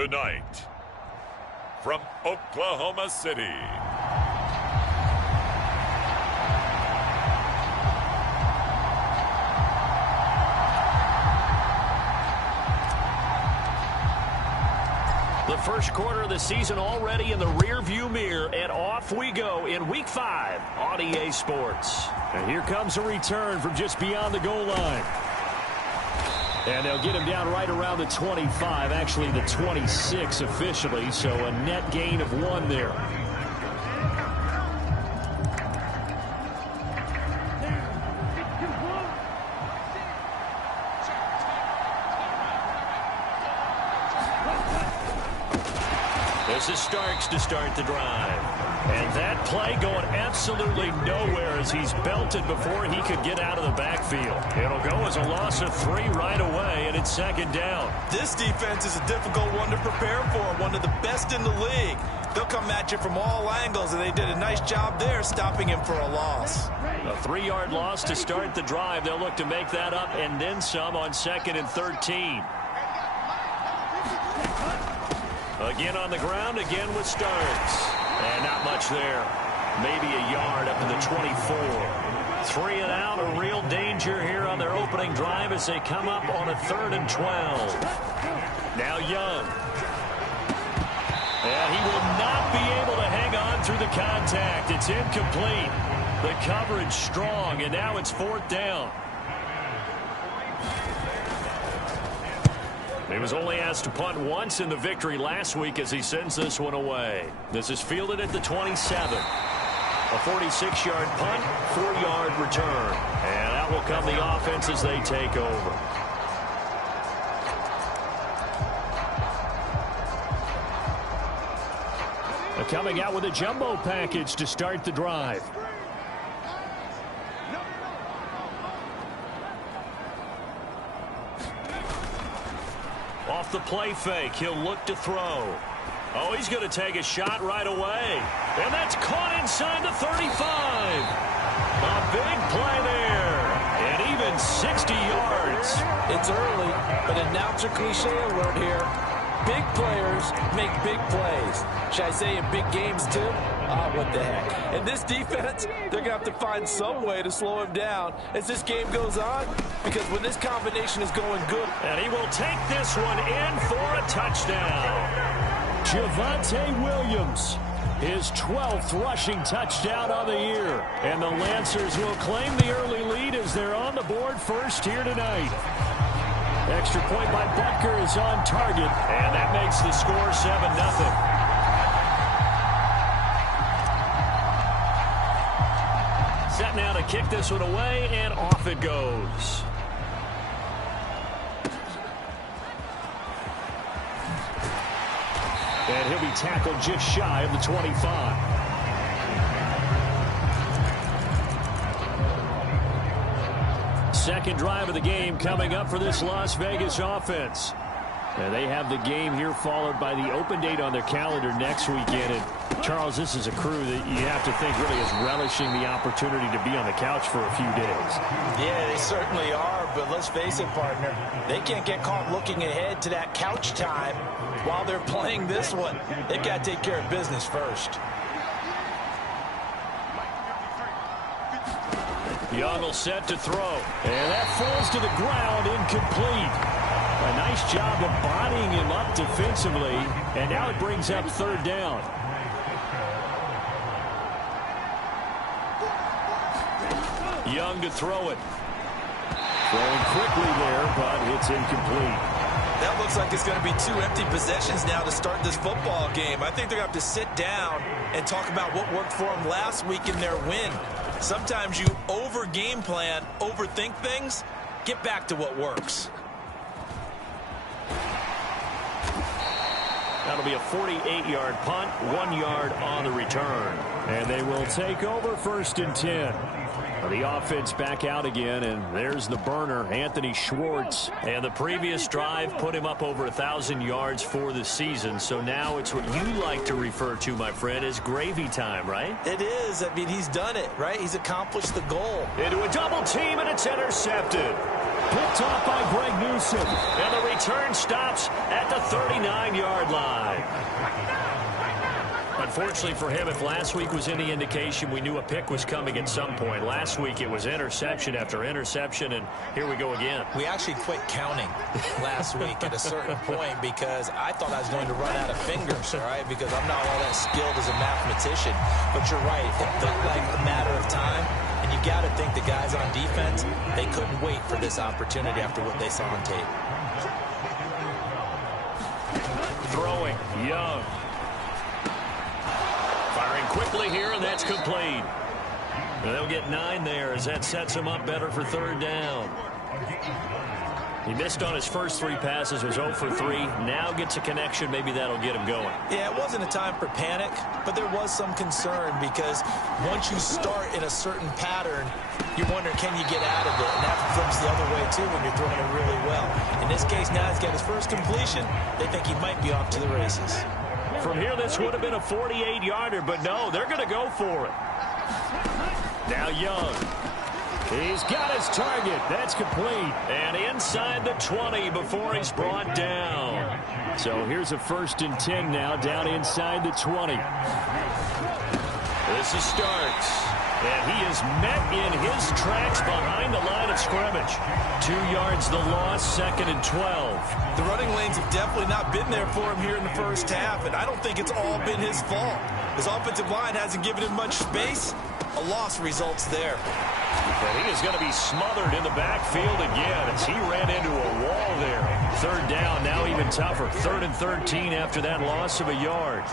Tonight, from Oklahoma City, the first quarter of the season already in the rearview mirror, and off we go in Week 5 on EA Sports. And here comes a return from just beyond the goal line. And they'll get him down right around the 25, actually the 26 officially, so a net gain of 1 there. This is Starks to start the drive. And that play going absolutely nowhere as he's belted before he could get out of the backfield. It'll go as a loss of 3 right away, and it's 2nd down. This defense is a difficult one to prepare for, one of the best in the league. They'll come at you from all angles, and they did a nice job there stopping him for a loss. A 3-yard loss to start the drive. They'll look to make that up and then some on 2nd and 13. Again on the ground, again with Starks. And not much there. Maybe a yard up to the 24. 3 and out, a real danger here on their opening drive as they come up on a 3rd and 12. Now Young. And he will not be able to hang on through the contact. It's incomplete. The coverage strong, and now it's 4th down. He was only asked to punt once in the victory last week as he sends this one away. This is fielded at the 27. A 46-yard punt, 4-yard return. And that will come the offense as they take over. Coming out with a jumbo package to start the drive. Off the play fake, he'll look to throw. Oh, he's going to take a shot right away. And that's caught inside the 35. A big play there. And even 60 yards. It's early, but announcer cliche alert here. Big players make big plays. Should I say in big games too? What the heck. And this defense, they're going to have to find some way to slow him down as this game goes on, because when this combination is going good. And he will take this one in for a touchdown. Javonte Williams, his 12th rushing touchdown on the year. And the Lancers will claim the early lead as they're on the board first here tonight. Extra point by Butker is on target. And that makes the score 7-0. Set now to kick this one away, and off it goes. And he'll be tackled just shy of the 25. Second drive of the game coming up for this Las Vegas offense. And they have the game here followed by the open date on their calendar next weekend. And Charles, this is a crew that you have to think really is relishing the opportunity to be on the couch for a few days. Yeah, they certainly are, but let's face it, partner. They can't get caught looking ahead to that couch time while they're playing this one. They've got to take care of business first. Young will set to throw. And that falls to the ground, incomplete. A nice job of bodying him up defensively, and now it brings up 3rd down. Young to throw it. Throwing quickly there, but it's incomplete. That looks like it's going to be 2 empty possessions now to start this football game. I think they're going to have to sit down and talk about what worked for them last week in their win. Sometimes you over-game plan, overthink things. Get back to what works. That'll be a 48-yard punt, 1 yard on the return. And they will take over 1st and 10. The offense back out again, and there's the burner, Anthony Schwartz. And the previous drive put him up over 1,000 yards for the season. So now it's what you like to refer to, my friend, as gravy time, right? It is. I mean, he's done it, right? He's accomplished the goal. Into a double team, and it's intercepted. Picked off by Greg Newsom. And the return stops at the 39-yard line. Unfortunately for him, if last week was any indication, we knew a pick was coming at some point. Last week it was interception after interception, and here we go again. We actually quit counting last week at a certain point because I thought I was going to run out of fingers, all right, because I'm not all that skilled as a mathematician. But you're right, it felt like a matter of time, and you got to think the guys on defense, they couldn't wait for this opportunity after what they saw on tape. Throwing, Young. Firing quickly here, and that's complete. And they'll get 9 there as that sets him up better for third down. He missed on his first 3 passes, was 0 for 3. Now gets a connection. Maybe that'll get him going. Yeah, it wasn't a time for panic, but there was some concern because once you start in a certain pattern, you're wondering, can you get out of it? And that flips the other way, too, when you're throwing it really well. In this case, now he's got his first completion. They think he might be off to the races. From here, this would have been a 48-yarder, but no, they're going to go for it. Now Young. He's got his target. That's complete. And inside the 20 before he's brought down. So here's a 1st and 10 now, down inside the 20. This is Starks. And he is met in his tracks behind the line of scrimmage. 2 yards the loss, 2nd and 12. The running lanes have definitely not been there for him here in the first half, and I don't think it's all been his fault. His offensive line hasn't given him much space. A loss results there. And he is going to be smothered in the backfield again as he ran into a wall there. 3rd down, now even tougher. 3rd and 13 after that loss of a yard.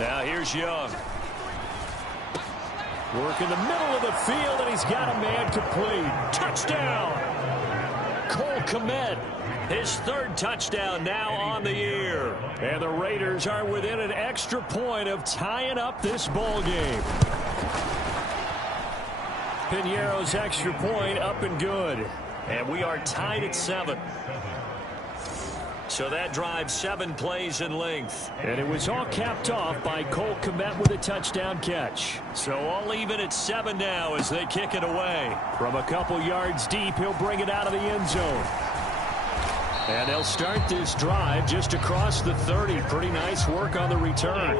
Now here's Young. Work in the middle of the field, and he's got a man complete. Touchdown! Cole Kmet. His 3rd touchdown now on the year. And the Raiders are within an extra point of tying up this ball game. Piñeiro's extra point up and good. And we are tied at 7. So that drive 7 plays in length. And it was all capped off by Cole Kmet with a touchdown catch. So all even at 7 now as they kick it away. From a couple yards deep, he'll bring it out of the end zone. And they'll start this drive just across the 30. Pretty nice work on the return.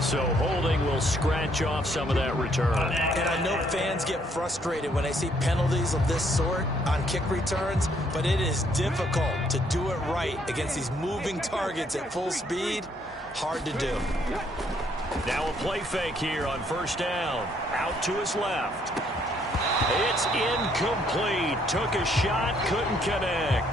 So holding will scratch off some of that return. And I know fans get frustrated when they see penalties of this sort on kick returns, but it is difficult to do it right against these moving targets at full speed. Hard to do. Now a play fake here on 1st down. Out to his left. It's incomplete. Took a shot, couldn't connect.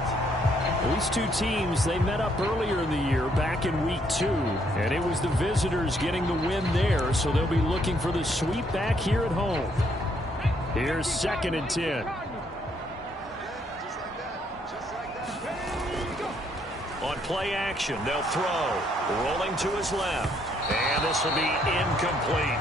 These two teams, they met up earlier in the year, back in week 2. And it was the visitors getting the win there, so they'll be looking for the sweep back here at home. Here's 2nd and 10. On play action, they'll throw. Rolling to his left. And this will be incomplete.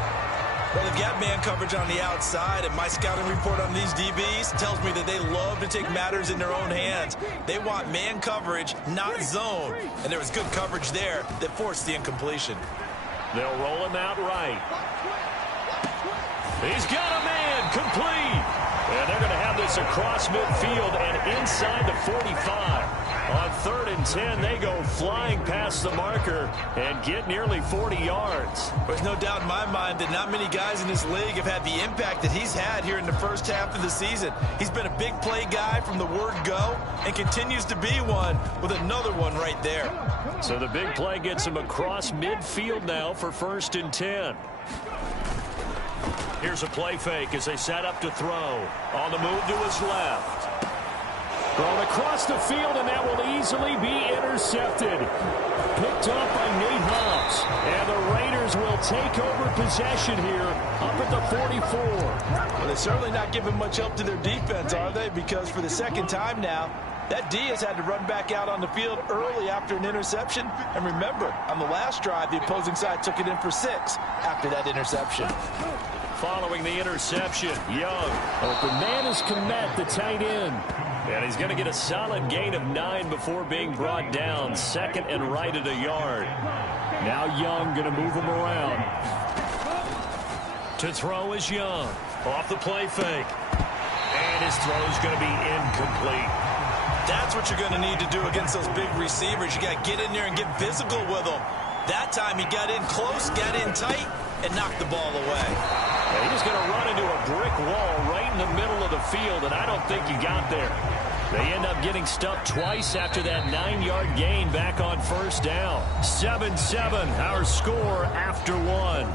Well, they've got man coverage on the outside, and my scouting report on these DBs tells me that they love to take matters in their own hands. They want man coverage, not zone. And there was good coverage there that forced the incompletion. They'll roll him out right. He's got a man complete. And they're going to have this across midfield and inside the 45. On 3rd and 10, they go flying past the marker and get nearly 40 yards. There's no doubt in my mind that not many guys in this league have had the impact that he's had here in the first half of the season. He's been a big play guy from the word go and continues to be one with another one right there. So the big play gets him across midfield now for 1st and 10. Here's a play fake as they set up to throw. On the move to his left. Thrown across the field, and that will easily be intercepted. Picked off by Nate Hobbs. And the Raiders will take over possession here up at the 44. Well, they're certainly not giving much help to their defense, are they? Because for the 2nd time now, that D has had to run back out on the field early after an interception. And remember, on the last drive, the opposing side took it in for 6 after that interception. Following the interception, Young. Open man is Kmet, the tight end. And he's going to get a solid gain of 9 before being brought down. 2nd and right at a yard. Now Young going to move him around. To throw is Young. Off the play fake. And his throw's going to be incomplete. That's what you're going to need to do against those big receivers. You got to get in there and get physical with them. That time he got in close, got in tight, and knocked the ball away. Yeah, he's going to run into a brick wall right in the middle of the field, and I don't think he got there. They end up getting stuffed twice after that 9-yard gain back on first down. 7-7, our score after one.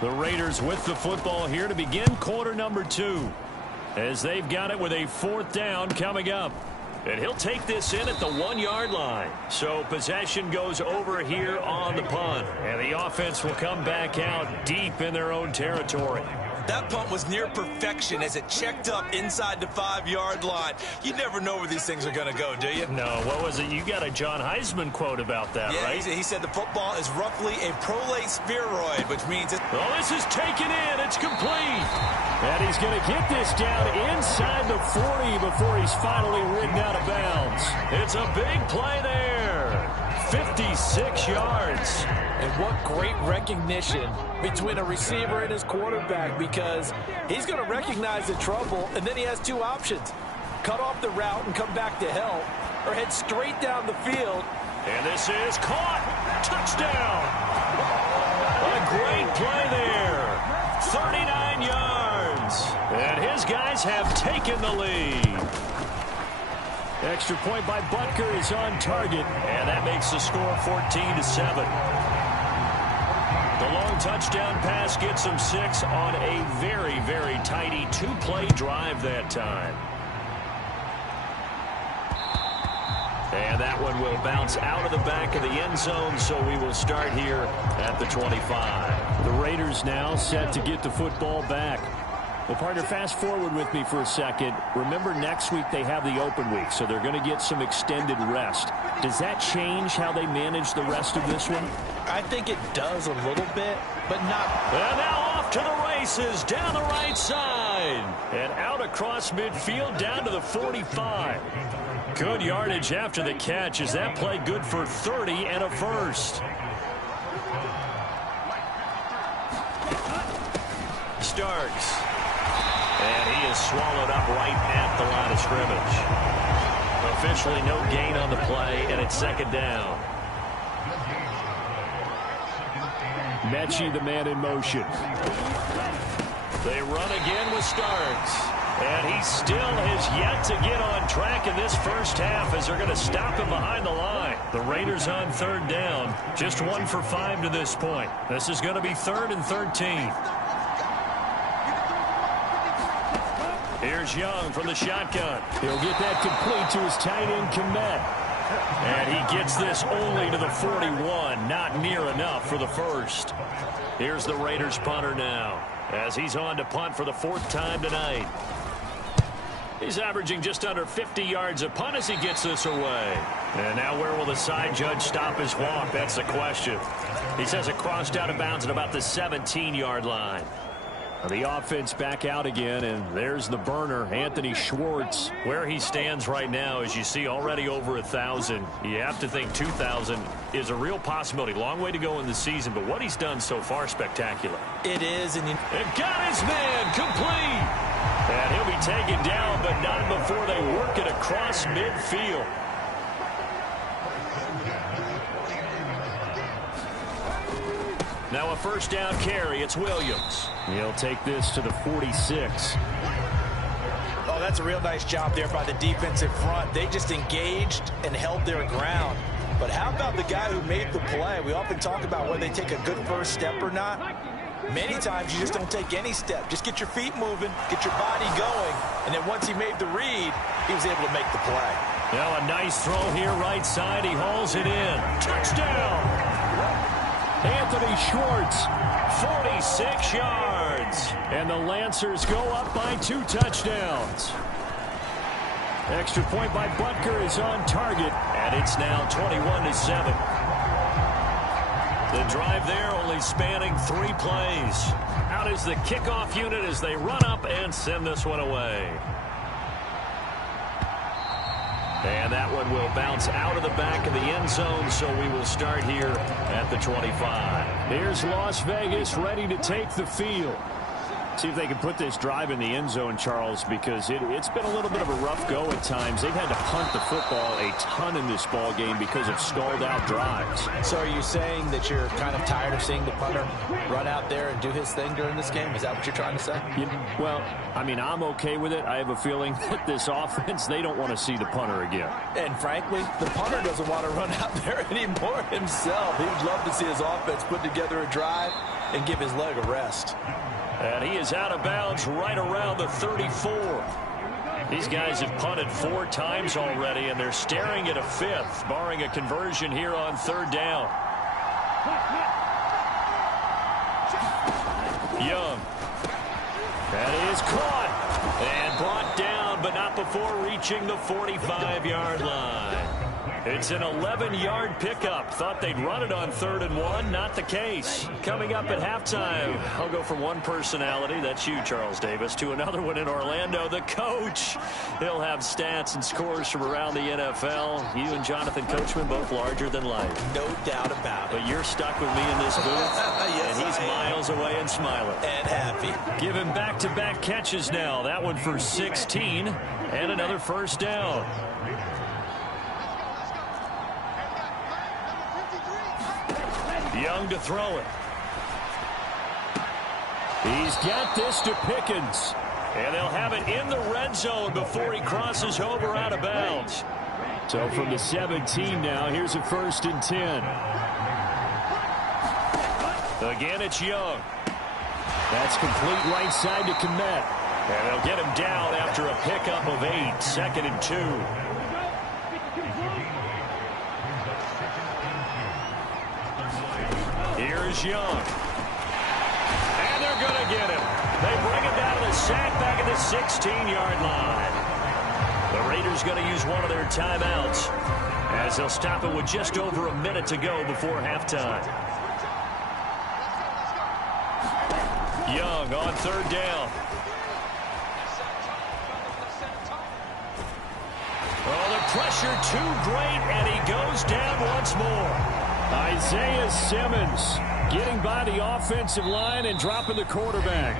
The Raiders with the football here to begin quarter number 2. As they've got it with a 4th down coming up. And he'll take this in at the 1-yard line. So possession goes over here on the punt. And the offense will come back out deep in their own territory. That punt was near perfection as it checked up inside the 5-yard line. You never know where these things are going to go, do you? No, what was it? You got a John Heisman quote about that, yeah, right? He said the football is roughly a prolate spheroid, which means it's... Oh, this is taken in. It's complete. And he's going to get this down inside the 40 before he's finally ridden out of bounds. It's a big play there. 56 yards. And what great recognition between a receiver and his quarterback, because he's going to recognize the trouble, and then he has 2 options. Cut off the route and come back to help, or head straight down the field. And this is caught. Touchdown. A great play there. 39 yards. And his guys have taken the lead. Extra point by Butker is on target, and that makes the score 14-7. The long touchdown pass gets them 6 on a very, very tidy 2-play drive that time. And that one will bounce out of the back of the end zone, so we will start here at the 25. The Raiders now set to get the football back. Well, partner, fast forward with me for a second. Remember, next week they have the open week, so they're going to get some extended rest. Does that change how they manage the rest of this one? I think it does a little bit, but not. And now off to the races, down the right side. And out across midfield, down to the 45. Good yardage after the catch. Is that play good for 30 and a first? Starks. And he is swallowed up right at the line of scrimmage. Officially no gain on the play, and it's 2nd down. Mechie, the man in motion. They run again with Starks. And he still has yet to get on track in this first half as they're going to stop him behind the line. The Raiders on 3rd down. Just 1 for 5 to this point. This is going to be 3rd and 13. Here's Young from the shotgun. He'll get that complete to his tight end, Komet. And he gets this only to the 41. Not near enough for the first. Here's the Raiders punter now, as he's on to punt for the 4th time tonight. He's averaging just under 50 yards a punt as he gets this away. And now where will the side judge stop his walk? That's the question. He says it crossed out of bounds at about the 17-yard line. The offense back out again, and there's the burner, Anthony Schwartz. Where he stands right now, as you see, already over 1,000. You have to think 2,000 is a real possibility. Long way to go in the season, but what he's done so far, spectacular. It is. And got his man complete. And he'll be taken down, but not before they work it across midfield. Now a first down carry. It's Williams. He'll take this to the 46. Oh, that's a real nice job there by the defensive front. They just engaged and held their ground. But how about the guy who made the play? We often talk about whether they take a good first step or not. Many times you just don't take any step. Just get your feet moving, get your body going, and then once he made the read, he was able to make the play. Now a nice throw here right side. He hauls it in. Touchdown! Anthony Schwartz, 46 yards. And the Lancers go up by 2 touchdowns. Extra point by Butker is on target, and it's now 21-7. The drive there only spanning 3 plays. Out is the kickoff unit as they run up and send this one away. And that one will bounce out of the back of the end zone, so we will start here at the 25. Here's Las Vegas ready to take the field. See if they can put this drive in the end zone, Charles, because it's been a little bit of a rough go at times. They've had to punt the football a ton in this ball game because of stalled out drives. So are you saying that you're kind of tired of seeing the punter run out there and do his thing during this game? Is that what you're trying to say? Well, I mean, I'm okay with it. I have a feeling that this offense, they don't want to see the punter again. And frankly, the punter doesn't want to run out there anymore himself. He would love to see his offense put together a drive and give his leg a rest. And he is out of bounds right around the 34. These guys have punted 4 times already, and they're staring at a 5th, barring a conversion here on 3rd down. Young. That is caught and brought down, but not before reaching the 45-yard line. It's an 11-yard pickup. Thought they'd run it on 3rd and 1. Not the case. Coming up at halftime, I'll go from one personality, that's you, Charles Davis, to another one in Orlando, the coach. He'll have stats and scores from around the NFL. You and Jonathan Coachman both larger than life. No doubt about it. But you're stuck with me in this booth, yes, and he's miles away and smiling. And happy. Give him back-to-back catches now. That one for 16 and another 1st down. Young to throw it. He's got this to Pickens. And they'll have it in the red zone before he crosses over out of bounds. So from the 17 now, here's a 1st and 10. Again, it's Young. That's complete right side to Kmet. And they'll get him down after a pickup of 8. 2nd and 2. Here's Young. And they're going to get him. They bring him down to the sack back at the 16-yard line. The Raiders going to use one of their timeouts as they'll stop it with just over a minute to go before halftime. Young on 3rd down. Oh, the pressure too great, and he goes down once more. Isaiah Simmons getting by the offensive line and dropping the quarterback.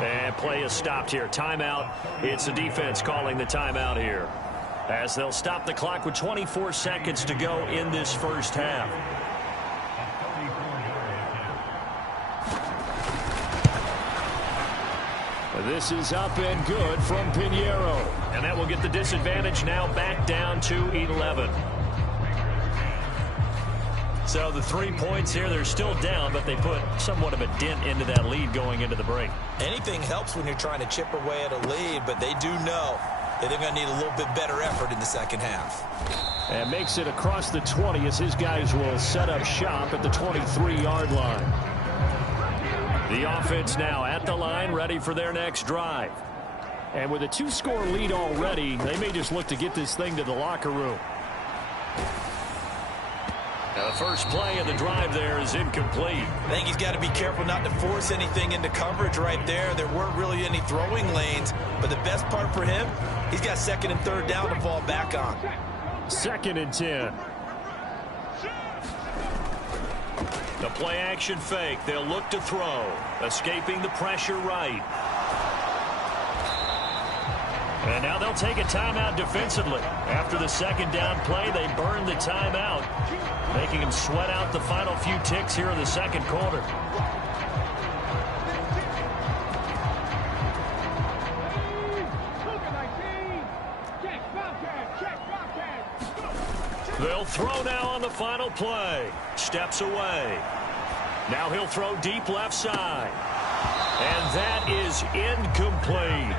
And play is stopped here. Timeout. It's the defense calling the timeout here, as they'll stop the clock with 24 seconds to go in this 1st half. This is up and good from Pinheiro. And that will get the disadvantage now back down to 11. So the 3 points here, they're still down, but they put somewhat of a dent into that lead going into the break. Anything helps when you're trying to chip away at a lead, but they do know that they're going to need a little bit better effort in the 2nd half. And makes it across the 20 as his guys will set up shop at the 23-yard line. The offense now at the line, ready for their next drive. And with a 2-score lead already, they may just look to get this thing to the locker room. Now the first play of the drive there is incomplete. I think he's got to be careful not to force anything into coverage right there. There weren't really any throwing lanes, but the best part for him, he's got 2nd and 3rd down to fall back on. 2nd and 10. The play action fake. They'll look to throw. Escaping the pressure right. And now they'll take a timeout defensively. After the 2nd down play, they burn the timeout, making them sweat out the final few ticks here in the 2nd quarter. They'll throw now on the final play. Steps away. Now he'll throw deep left side. And that is incomplete.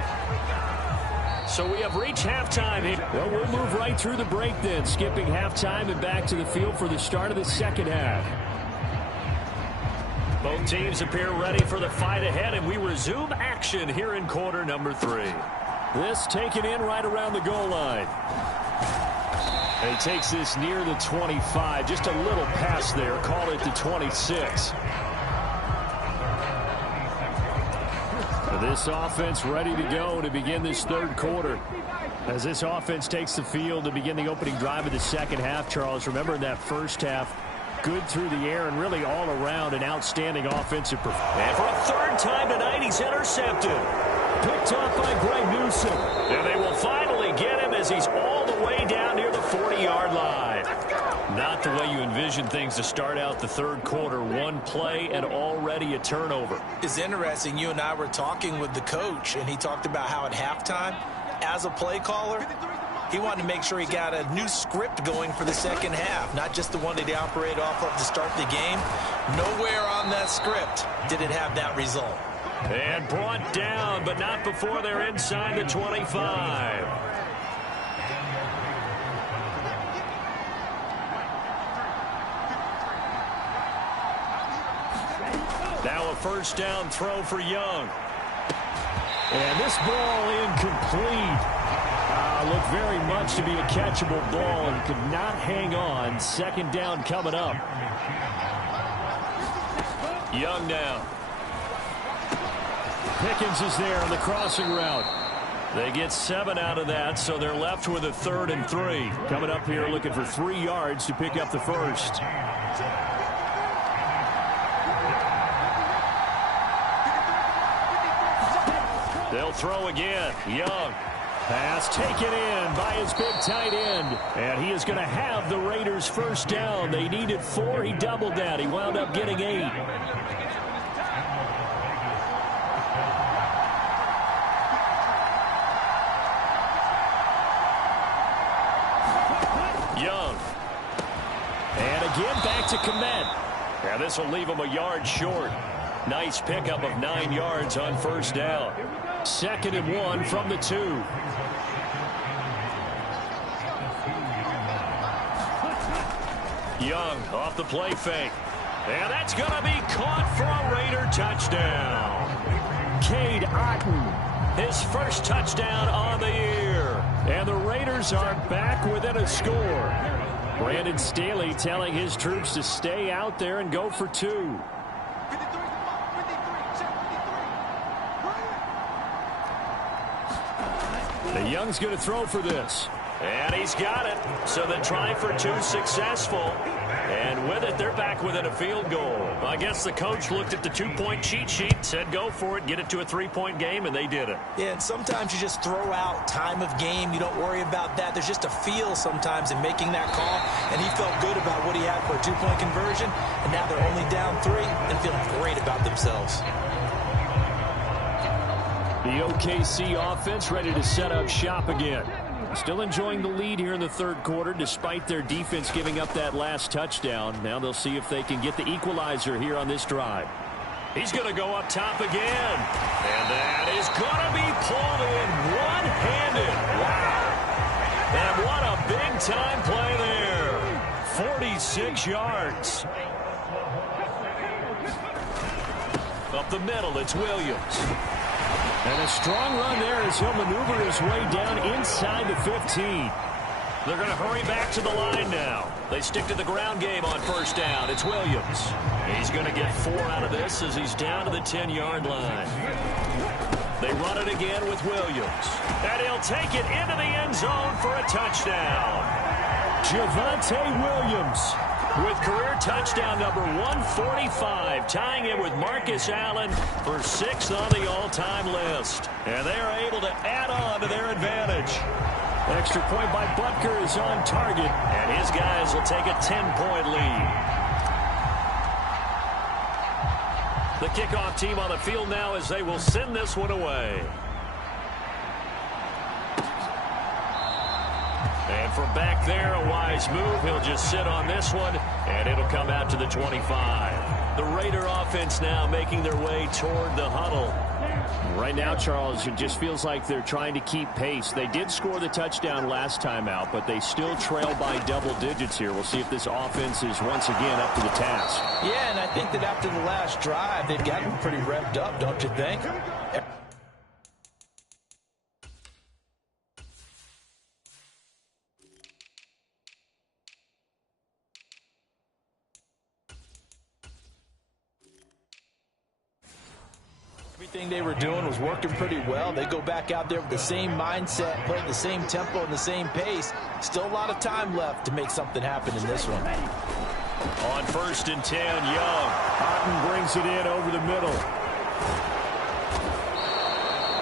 So we have reached halftime here. Well, we'll move right through the break then, skipping halftime and back to the field for the start of the 2nd half. Both teams appear ready for the fight ahead, and we resume action here in quarter number 3. This taken in right around the goal line. And he takes this near the 25. Just a little pass there. Call it the 26. This offense ready to go to begin this third quarter. As this offense takes the field to begin the opening drive of the second half, Charles, remember in that first half, good through the air and really all around an outstanding offensive performance. And for a third time tonight, he's intercepted. Picked off by Greg Newsom. And they will finally get him as he's all the way down near the 40-yard line. Not the way you envision things to start out the third quarter. One play and already a turnover. It's interesting. You and I were talking with the coach, and he talked about how at halftime, as a play caller, he wanted to make sure he got a new script going for the second half, not just the one that he operated off of to start the game. Nowhere on that script did it have that result. And brought down, but not before they're inside the 25. Now a first down throw for Young. And this ball incomplete. Looked very much to be a catchable ball and could not hang on. Second down coming up. Young now. Pickens is there on the crossing route. They get 7 out of that, so they're left with a 3rd and 3. Coming up here looking for 3 yards to pick up the first. They'll throw again. Young. Pass taken in by his big tight end. And he is going to have the Raiders first down. They needed 4. He doubled that. He wound up getting 8. Young. And again back to Komet. And this will leave him a yard short. Nice pickup of 9 yards on first down. 2nd and 1 from the 2. Young off the play fake. And that's going to be caught for a Raider touchdown. Cade Otton, his first touchdown on the year. And the Raiders are back within a score. Brandon Staley telling his troops to stay out there and go for 2. And Young's going to throw for this. And he's got it. So the try for 2 successful. And with it, they're back within a field goal. I guess the coach looked at the 2-point cheat sheet, said go for it, get it to a 3-point game, and they did it. Yeah, and sometimes you just throw out time of game. You don't worry about that. There's just a feel sometimes in making that call. And he felt good about what he had for a 2-point conversion. And now they're only down 3 and feeling great about themselves. The OKC offense ready to set up shop again. Still enjoying the lead here in the third quarter despite their defense giving up that last touchdown. Now they'll see if they can get the equalizer here on this drive. He's going to go up top again. And that is going to be pulled in one-handed. Wow. And what a big-time play there. 46 yards. Up the middle, it's Williams. And a strong run there as he'll maneuver his way down inside the 15. They're going to hurry back to the line now. They stick to the ground game on first down. It's Williams. He's going to get 4 out of this as he's down to the 10-yard line. They run it again with Williams. And he'll take it into the end zone for a touchdown. Javonte Williams with career touchdown number 145, tying it with Marcus Allen for 6th on the all-time list. And they are able to add on to their advantage. Extra point by Butker is on target, and his guys will take a 10-point lead. The kickoff team on the field now as they will send this one away. And from back there, a wise move. He'll just sit on this one, and it'll come out to the 25. The Raider offense now making their way toward the huddle. Right now, Charles, it just feels like they're trying to keep pace. They did score the touchdown last time out, but they still trail by double digits here. We'll see if this offense is once again up to the task. Yeah, and I think that after the last drive, they've gotten pretty revved up, don't you think? Everything they were doing was working pretty well. They go back out there with the same mindset, playing the same tempo and the same pace. Still a lot of time left to make something happen in this one. On 1st and 10, Young. Otten brings it in over the middle.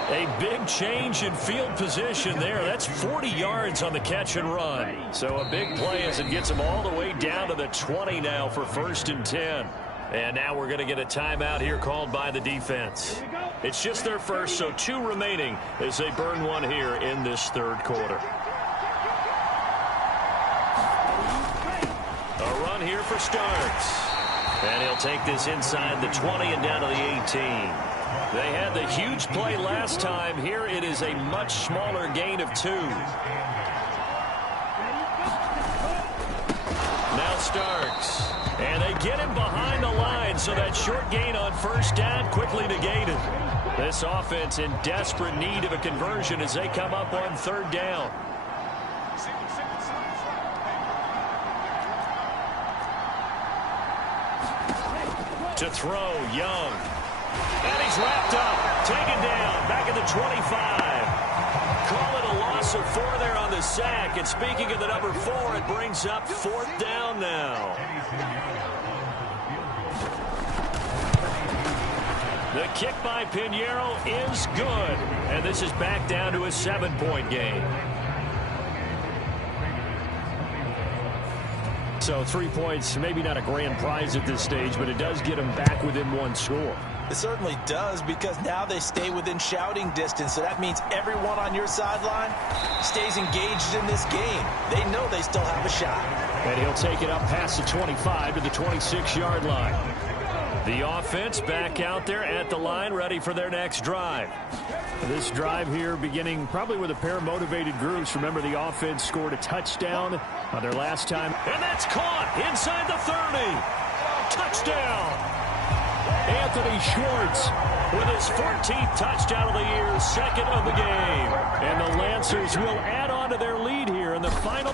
A big change in field position there. That's 40 yards on the catch and run. So a big play as it gets them all the way down to the 20 now for 1st and 10. And now we're going to get a timeout here called by the defense. It's just their first, so 2 remaining as they burn one here in this 3rd quarter. A run here for Starks. And he'll take this inside the 20 and down to the 18. They had the huge play last time. Here it is a much smaller gain of 2. Now Starks. And they get him behind the line, so that short gain on 1st down quickly negated. This offense in desperate need of a conversion as they come up on 3rd down. To throw, Young. And he's wrapped up, taken down, back at the 25. Call it a loss of 4 there on the sack. And speaking of the number 4, it brings up 4th down now. The kick by Pinheiro is good. And this is back down to a 7-point game. So 3 points, maybe not a grand prize at this stage, but it does get them back within 1 score. It certainly does, because now they stay within shouting distance, so that means everyone on your sideline stays engaged in this game. They know they still have a shot. And he'll take it up past the 25 to the 26-yard line. The offense back out there at the line, ready for their next drive. This drive here beginning probably with a pair of motivated groups. Remember, the offense scored a touchdown on their last time. And that's caught inside the 30. Touchdown. Anthony Schwartz with his 14th touchdown of the year, 2nd of the game. And the Lancers will add on to their lead here in the final.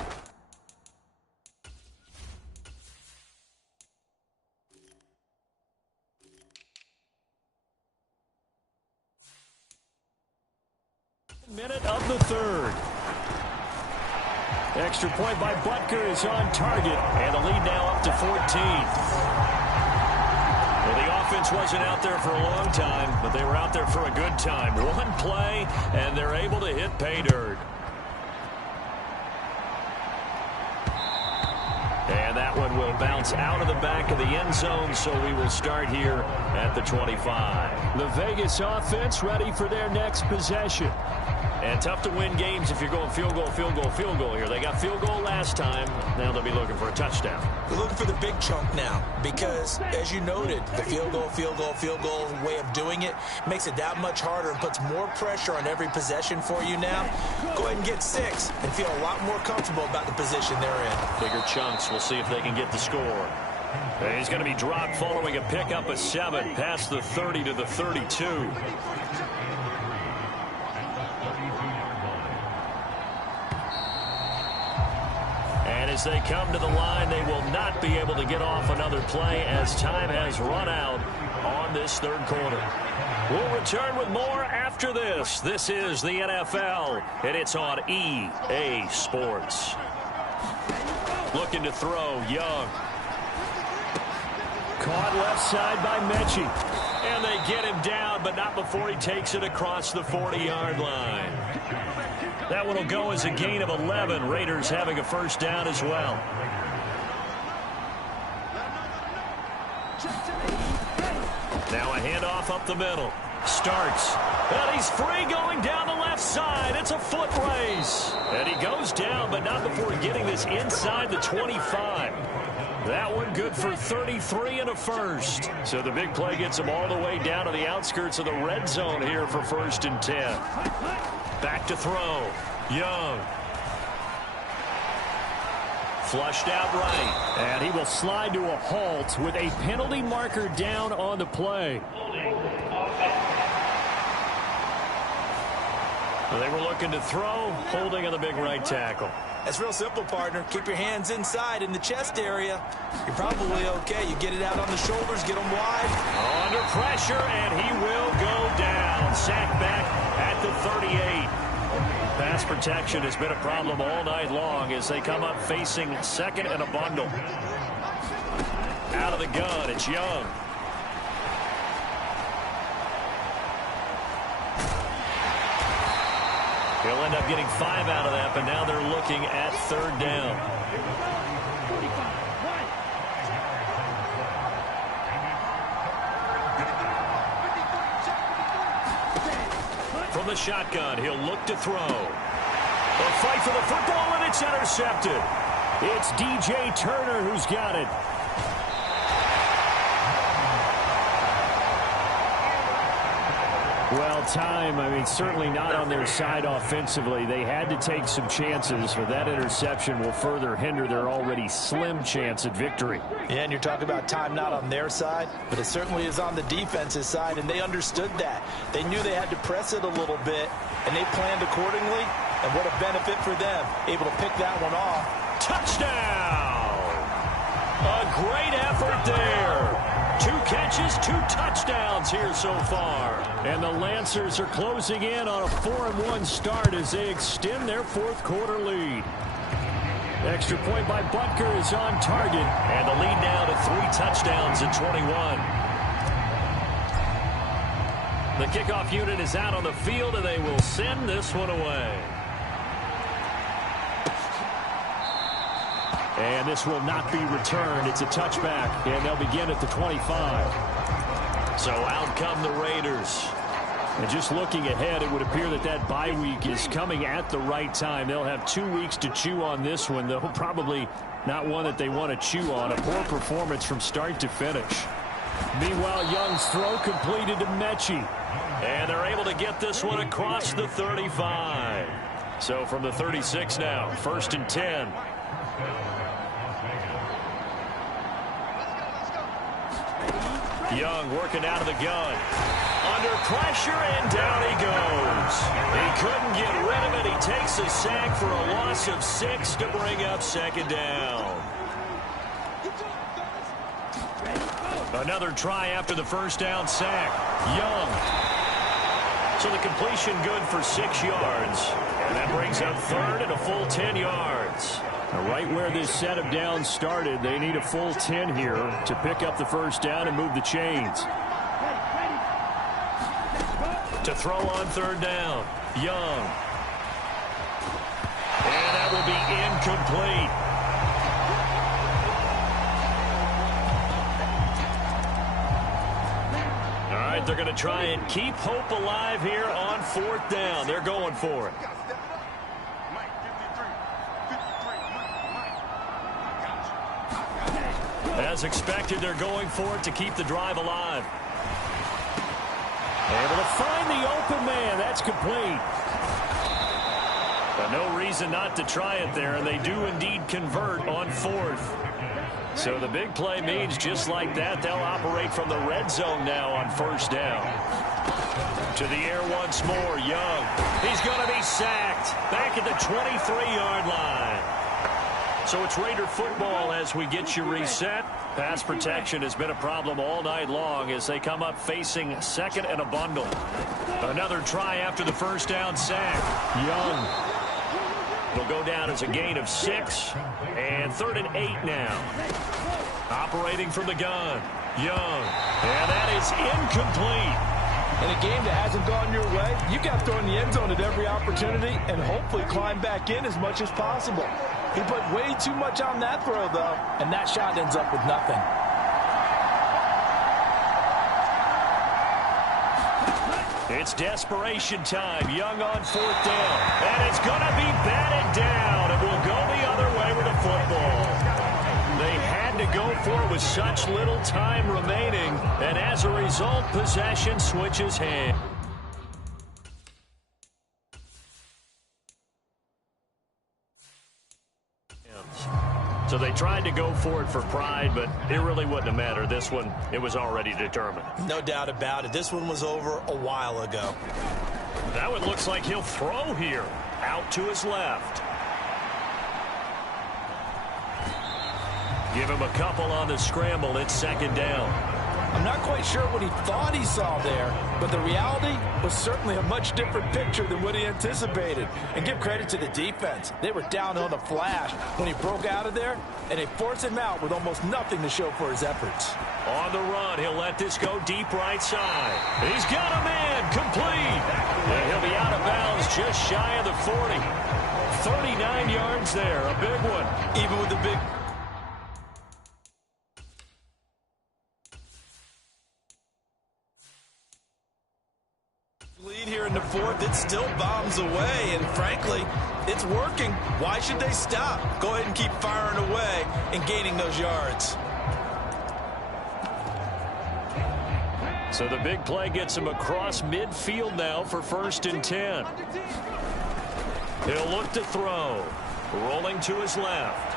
Minute of the 3rd. Extra point by Butker is on target, and the lead now up to 14. Well, the offense wasn't out there for a long time, but they were out there for a good time. 1 play, and they're able to hit pay dirt. And that one will bounce out of the back of the end zone, so we will start here at the 25. The Vegas offense ready for their next possession. And tough to win games if you're going field goal, field goal, field goal here. They got field goal last time. Now they'll be looking for a touchdown. They're looking for the big chunk now because, as you noted, the field goal, field goal, field goal way of doing it makes it that much harder and puts more pressure on every possession for you now. Go ahead and get 6 and feel a lot more comfortable about the position they're in. Bigger chunks. We'll see if they can get the score. And he's going to be dropped following a pickup of 7 past the 30 to the 32. And as they come to the line, they will not be able to get off another play as time has run out on this 3rd quarter. We'll return with more after this. This is the NFL, and it's on EA Sports. Looking to throw, Young. Caught left side by Mechie. And they get him down, but not before he takes it across the 40-yard line. That one will go as a gain of 11. Raiders having a 1st down as well. Now a handoff up the middle. Starts. And he's free going down the left side. It's a foot race. And he goes down, but not before getting this inside the 25. That one good for 33 and a 1st. So the big play gets him all the way down to the outskirts of the red zone here for 1st and 10. Back to throw. Young. Flushed out right. And he will slide to a halt with a penalty marker down on the play. They were looking to throw, holding on the big right tackle. That's real simple, partner. Keep your hands inside in the chest area. You're probably okay. You get it out on the shoulders, get them wide. Under pressure, and he will go down. sack back at the 38. Pass protection has been a problem all night long as they come up facing second and a bundle. Out of the gun, it's Young. He'll end up getting 5 out of that, but now they're looking at third down. From the shotgun, he'll look to throw. A fight for the football, and it's intercepted. It's DJ Turner who's got it. Well, certainly not on their side offensively. They had to take some chances, but that interception will further hinder their already slim chance at victory. Yeah, and you're talking about time not on their side, but it certainly is on the defense's side, and they understood that. They knew they had to press it a little bit, and they planned accordingly, and what a benefit for them, able to pick that one off. Touchdown! A great effort there. 2 catches, 2 touchdowns here so far. And the Lancers are closing in on a 4-1 start as they extend their fourth quarter lead. Extra point by Butker is on target. And the lead now to 3 touchdowns at 21. The kickoff unit is out on the field, and they will send this one away. And this will not be returned. It's a touchback, and they'll begin at the 25. So out come the Raiders. And just looking ahead, it would appear that bye week is coming at the right time. They'll have 2 weeks to chew on this one, though probably not one that they want to chew on. A poor performance from start to finish. Meanwhile, Young's throw completed to Mechie. And they're able to get this one across the 35. So from the 36 now, 1st and 10. Young working out of the gun. Under pressure, and down he goes. He couldn't get rid of it. He takes a sack for a loss of 6 to bring up 2nd down. Another try after the 1st down sack. Young. So the completion good for 6 yards. And that brings up 3rd and a full 10 yards. Right where this set of downs started, they need a full 10 here to pick up the 1st down and move the chains. To throw on 3rd down, Young. And that will be incomplete. All right, they're going to try and keep hope alive here on 4th down. They're going for it. As expected, they're going for it to keep the drive alive. Able to find the open man. That's complete. But no reason not to try it there, and they do indeed convert on 4th. So the big play means just like that, they'll operate from the red zone now on 1st down. To the air once more, Young. He's going to be sacked back at the 23-yard line. So it's Raider football as we get you reset. Pass protection has been a problem all night long as they come up facing 2nd and a bundle. Another try after the 1st down sack. Young will go down as a gain of 6. And 3rd and 8 now. Operating from the gun. Young. And that is incomplete. In a game that hasn't gone your way, you got to throw in the end zone at every opportunity and hopefully climb back in as much as possible. He put way too much on that throw, though, and that shot ends up with nothing. It's desperation time. Young on 4th down. And it's going to be batted down. It will go the other way with the football. They had to go for it with such little time remaining. And as a result, possession switches hands. So they tried to go for it for pride, but it really wouldn't have mattered. This one, it was already determined. No doubt about it. This one was over a while ago. That one looks like he'll throw here. Out to his left. Give him a couple on the scramble. It's 2nd down. I'm not quite sure what he thought he saw there, but the reality was certainly a much different picture than what he anticipated. And give credit to the defense. They were down on the flash when he broke out of there, and they forced him out with almost nothing to show for his efforts. On the run, he'll let this go deep right side. He's got a man, complete. And he'll be out of bounds just shy of the 40. 39 yards there, a big one. Even with the big... lead here in the fourth, it still bombs away, and frankly, it's working. Why should they stop? Go ahead and keep firing away and gaining those yards. So the big play gets him across midfield now for 1st and 10. He'll look to throw. Rolling to his left.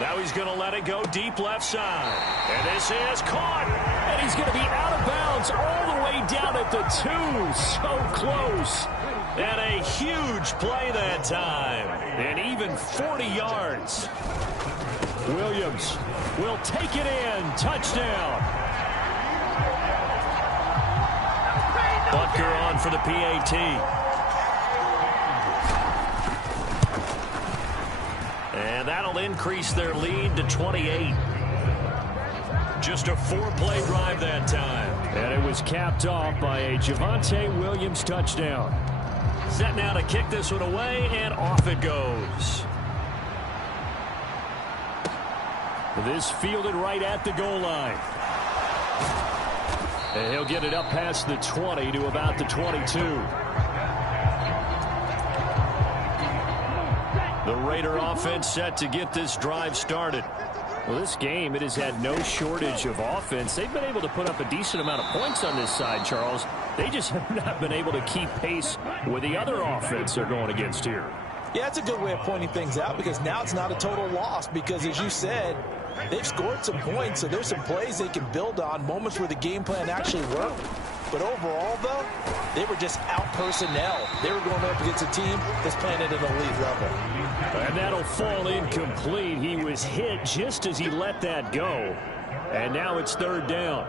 Now he's going to let it go deep left side. And this is caught. And he's going to be out of bounds all the way down at the 2. So close. And a huge play that time. And even 40 yards. Williams will take it in. Touchdown. Butker on for the PAT. And that'll increase their lead to 28. Just a 4-play drive that time. And it was capped off by a Javonte Williams touchdown. Set now to kick this one away, and off it goes. This fielded right at the goal line. And he'll get it up past the 20 to about the 22. The Raider offense set to get this drive started. Well, this game, it has had no shortage of offense. They've been able to put up a decent amount of points on this side, Charles. They just have not been able to keep pace with the other offense they're going against here. Yeah, it's a good way of pointing things out because now it's not a total loss because, as you said, they've scored some points, so there's some plays they can build on, moments where the game plan actually worked. But overall, though, they were just out personnel. They were going up against a team that's playing at an elite level. And that'll fall incomplete. He was hit just as he let that go. And now it's 3rd down.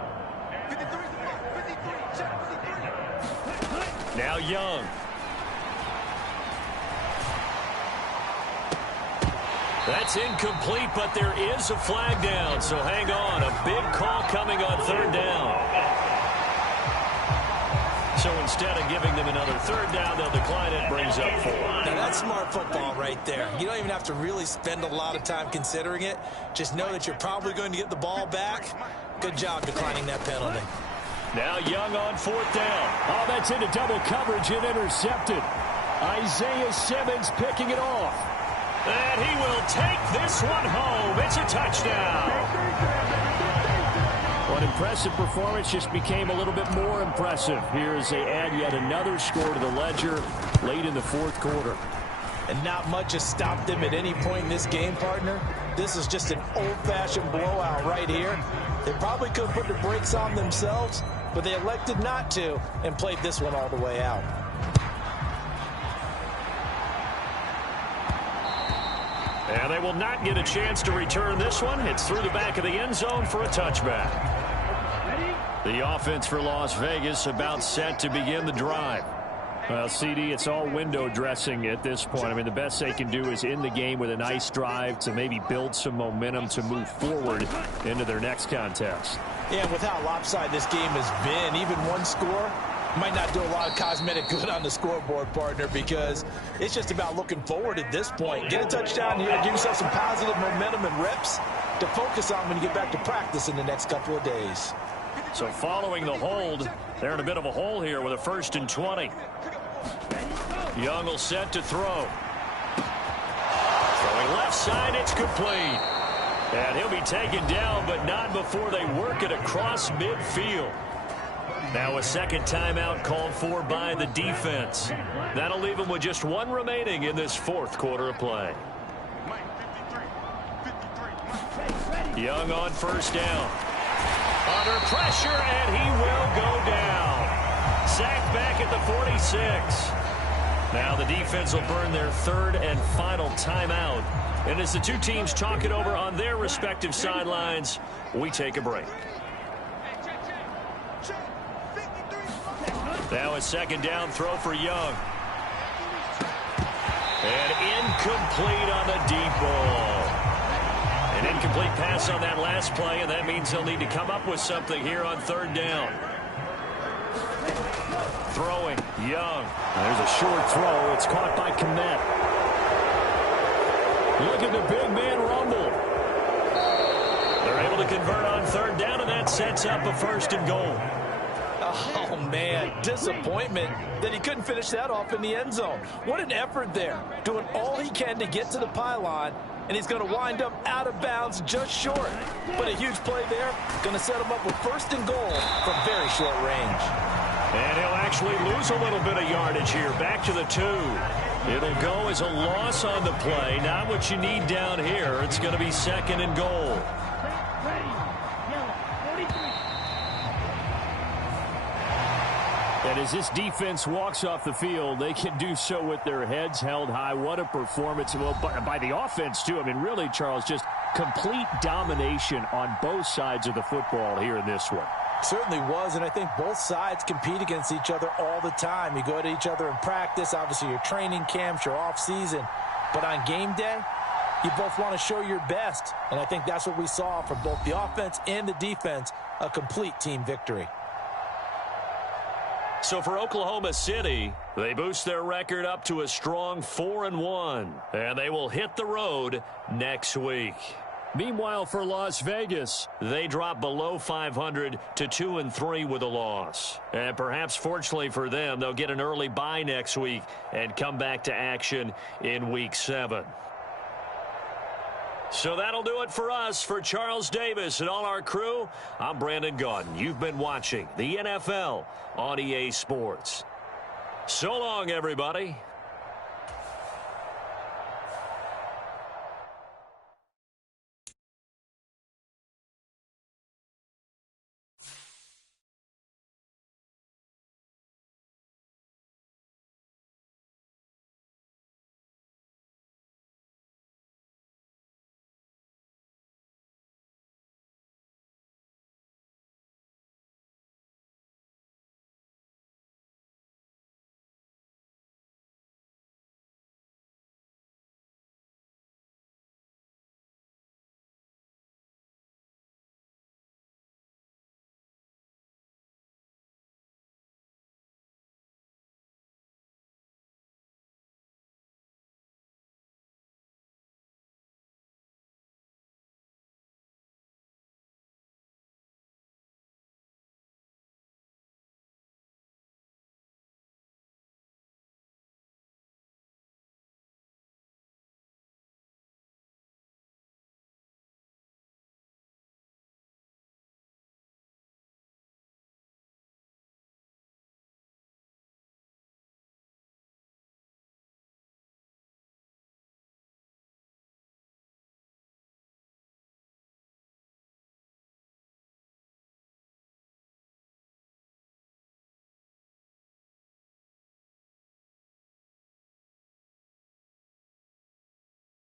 Now Young. That's incomplete, but there is a flag down, so hang on. A big call coming on 3rd down. So instead of giving them another 3rd down, they'll decline it, brings up 4. Now that's smart football right there. You don't even have to really spend a lot of time considering it. Just know that you're probably going to get the ball back. Good job declining that penalty. Now Young on 4th down. Oh, that's into double coverage and intercepted. Isaiah Simmons picking it off. And he will take this one home. It's a touchdown. What impressive performance just became a little bit more impressive. Here as they add yet another score to the ledger late in the 4th quarter. And not much has stopped them at any point in this game, partner. This is just an old-fashioned blowout right here. They probably could have put the brakes on themselves, but they elected not to and played this one all the way out. And they will not get a chance to return this one. It's through the back of the end zone for a touchback. The offense for Las Vegas about set to begin the drive. Well, CD, it's all window dressing at this point. I mean, the best they can do is end the game with a nice drive to maybe build some momentum to move forward into their next contest. Yeah, with how lopsided this game has been, even one score might not do a lot of cosmetic good on the scoreboard, partner, because it's just about looking forward at this point. Get a touchdown here, give yourself some positive momentum and reps to focus on when you get back to practice in the next couple of days. So following the hold, they're in a bit of a hole here with a 1st and 20. Young will set to throw. Throwing left side, it's complete. And he'll be taken down, but not before they work it across midfield. Now a 2nd timeout called for by the defense. That'll leave them with just 1 remaining in this 4th quarter of play. Young on 1st down. Under pressure, and he will go down. Sacked back at the 46. Now the defense will burn their 3rd and final timeout. And as the two teams talk it over on their respective sidelines, we take a break. Now a second down throw for Young. And incomplete on the deep ball. An incomplete pass on that last play, and that means they'll need to come up with something here on third down. Throwing, Young. There's a short throw. It's caught by Kmet. Look at the big man rumble. They're able to convert on third down, and that sets up a first and goal. Oh, man, disappointment that he couldn't finish that off in the end zone. What an effort there, doing all he can to get to the pylon, and he's going to wind up out of bounds just short. But a huge play there, going to set him up with first and goal from very short range. And he'll actually lose a little bit of yardage here, back to the 2. It'll go as a loss on the play, not what you need down here. It's going to be second and goal. And as this defense walks off the field, they can do so with their heads held high. What a performance. Well, by the offense, too. I mean, really, Charles, just complete domination on both sides of the football here in this one. Certainly was, and I think both sides compete against each other all the time. You go to each other in practice, obviously your training camps, your off-season. But on game day, you both want to show your best. And I think that's what we saw from both the offense and the defense, a complete team victory. So for Oklahoma City, they boost their record up to a strong 4-1, and they will hit the road next week. Meanwhile, for Las Vegas, they drop below 500 to 2-3 with a loss. And perhaps fortunately for them, they'll get an early bye next week and come back to action in Week 7. So that'll do it for us. For Charles Davis and all our crew, I'm Brandon Gaudin. You've been watching the NFL on EA Sports. So long, everybody.